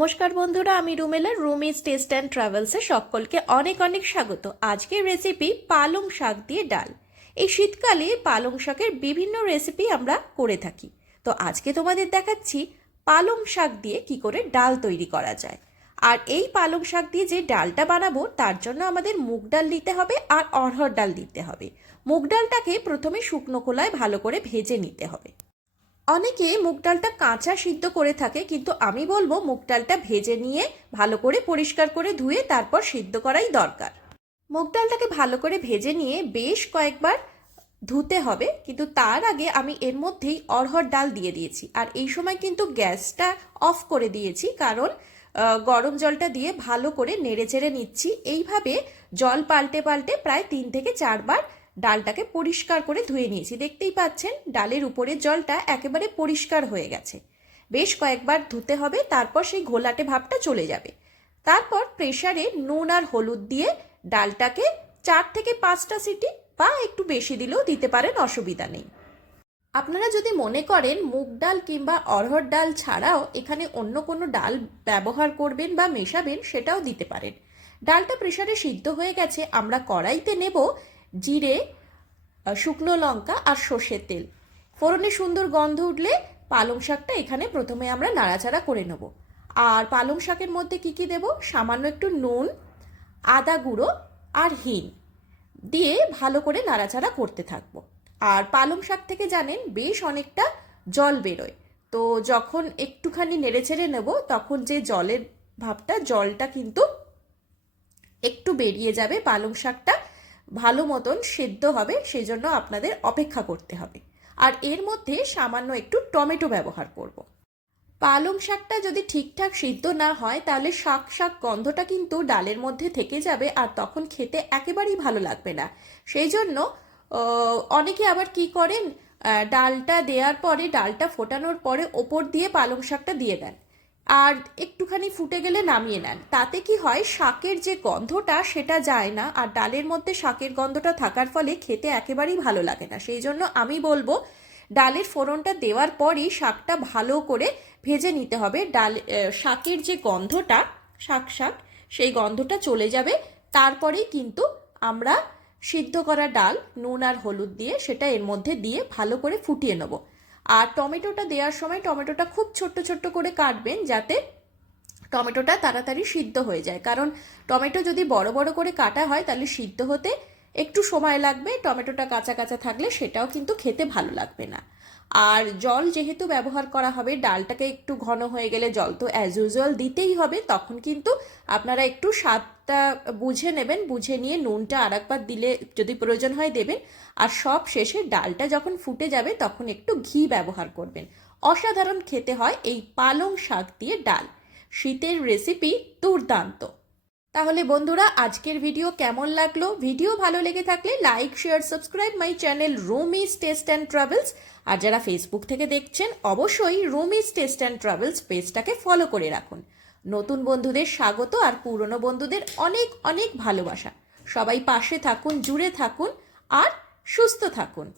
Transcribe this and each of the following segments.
নমস্কার বন্ধুরা, আমি রুমেলার রুমিজ টেস্ট অ্যান্ড ট্রাভেলসে সকলকে অনেক অনেক স্বাগত। আজকের রেসিপি পালং শাক দিয়ে ডাল। এই শীতকালে পালং শাকের বিভিন্ন রেসিপি আমরা করে থাকি। তো আজকে তোমাদের দেখাচ্ছি পালং শাক দিয়ে কি করে ডাল তৈরি করা যায়। আর এই পালং শাক দিয়ে যে ডালটা বানাবো, তার জন্য আমাদের মুগ ডাল নিতে হবে আর অরহর ডাল দিতে হবে। মুগ ডালটাকে প্রথমে শুকনো খোলায় ভালো করে ভেজে নিতে হবে। অনেকে মুগ ডালটা কাঁচা সিদ্ধ করে থাকে, কিন্তু আমি বলব মুগ ডালটা ভেজে নিয়ে ভালো করে পরিষ্কার করে ধুয়ে তারপর সিদ্ধ করাই দরকার। মুগ ডালটাকে ভালো করে ভেজে নিয়ে বেশ কয়েকবার ধুতে হবে, কিন্তু তার আগে আমি এর মধ্যেই অরহর ডাল দিয়ে দিয়েছি। আর এই সময় কিন্তু গ্যাসটা অফ করে দিয়েছি, কারণ গরম জলটা দিয়ে ভালো করে নেড়ে চেড়ে নিচ্ছি। এইভাবে জল পাল্টে পাল্টে প্রায় তিন থেকে চারবার ডালটাকে পরিষ্কার করে ধুয়ে নিয়েছি। দেখতেই পাচ্ছেন, ডালের উপরের জলটা একেবারে পরিষ্কার হয়ে গেছে। বেশ কয়েকবার ধুতে হবে, তারপর সেই ঘোলাটে ভাবটা চলে যাবে। তারপর প্রেশারে নুন আর হলুদ দিয়ে ডালটাকে চার থেকে পাঁচটা সিটি বা একটু বেশি দিলেও দিতে পারেন, অসুবিধা নেই। আপনারা যদি মনে করেন মুগ ডাল কিংবা অরহর ডাল ছাড়াও এখানে অন্য কোনো ডাল ব্যবহার করবেন বা মেশাবেন, সেটাও দিতে পারেন। ডালটা প্রেশারে সিদ্ধ হয়ে গেছে, আমরা কড়াইতে নেব জিরে শুকনো লঙ্কা আর সর্ষের তেল। ফোড়নে সুন্দর গন্ধ উঠলে পালং শাকটা এখানে প্রথমে আমরা নাড়াচাড়া করে নেব। আর পালং শাকের মধ্যে কি কি দেব? সামান্য একটু নুন, আদা গুঁড়ো আর হিং দিয়ে ভালো করে নাড়াচাড়া করতে থাকব। আর পালং শাক থেকে জানেন বেশ অনেকটা জল বেরোয়। তো যখন একটুখানি নেড়ে ছেড়ে নেব, তখন যে জলের ভাবটা, জলটা কিন্তু একটু বেরিয়ে যাবে পালং শাকটা ভালো মতন সেদ্ধ হবে সেই জন্য আপনাদের অপেক্ষা করতে হবে। আর এর মধ্যে সামান্য একটু টমেটো ব্যবহার করব। পালং শাকটা যদি ঠিকঠাক সিদ্ধ না হয়, তাহলে শাক শাক গন্ধটা কিন্তু ডালের মধ্যে থেকে যাবে আর তখন খেতে একেবারেই ভালো লাগবে না। সেই জন্য অনেকে আবার কি করেন ডালটা দেওয়ার পরে, ডালটা ফোটানোর পরে ওপর দিয়ে পালং শাকটা দিয়ে দেন। আর একটুখানি ফুটে গেলে নামিয়ে নেন। তাতে কি হয়, শাকের যে গন্ধটা সেটা যায় না, আর ডালের মধ্যে শাকের গন্ধটা থাকার ফলে খেতে একেবারেই ভালো লাগে না। সেই জন্য আমি বলব, ডালের ফোড়নটা দেওয়ার পরই শাকটা ভালো করে ভেজে নিতে হবে। ডাল শাকের যে গন্ধটা, শাক শাক, সেই গন্ধটা চলে যাবে। তারপরেই কিন্তু আমরা সিদ্ধ করা ডাল, নুন আর হলুদ দিয়ে সেটা এর মধ্যে দিয়ে ভালো করে ফুটিয়ে নেব। আর টমেটোটা দেওয়ার সময় টমেটোটা খুব ছোট্ট ছোট্ট করে কাটবেন যাতে টমেটোটা তাড়াতাড়ি সিদ্ধ হয়ে যায়। কারণ টমেটো যদি বড় বড় করে কাটা হয়, তাহলে সিদ্ধ হতে একটু সময় লাগবে, টমেটোটা কাঁচা কাঁচা থাকলে সেটাও কিন্তু খেতে ভালো লাগবে না। আর জল যেহেতু ব্যবহার করা হবে, ডালটাকে একটু ঘন হয়ে গেলে জল তো অ্যাজ ইউজুয়াল দিতেই হবে, তখন কিন্তু আপনারা একটু স্বাদটা বুঝে নেবেন, বুঝে নিয়ে নুনটা আর একবার দিলে যদি প্রয়োজন হয় দেবেন। আর সব শেষে ডালটা যখন ফুটে যাবে, তখন একটু ঘি ব্যবহার করবেন। অসাধারণ খেতে হয় এই পালং শাক দিয়ে ডাল। শীতের রেসিপি দুর্দান্ত। তাহলে বন্ধুরা, আজকের ভিডিও কেমন লাগল? ভিডিও ভালো লেগে থাকলে like share subscribe my channel Rumi's taste and travels আর যারা ফেসবুক থেকে দেখছেন, অবশ্যই রুমিস টেস্ট অ্যান্ড ট্রাভেলস পেজটাকে ফলো করে রাখুন। নতুন বন্ধুদের স্বাগত আর পুরনো বন্ধুদের অনেক অনেক ভালোবাসা। সবাই পাশে থাকুন, জুড়ে থাকুন আর সুস্থ থাকুন।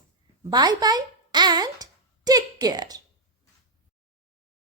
Bye bye and take care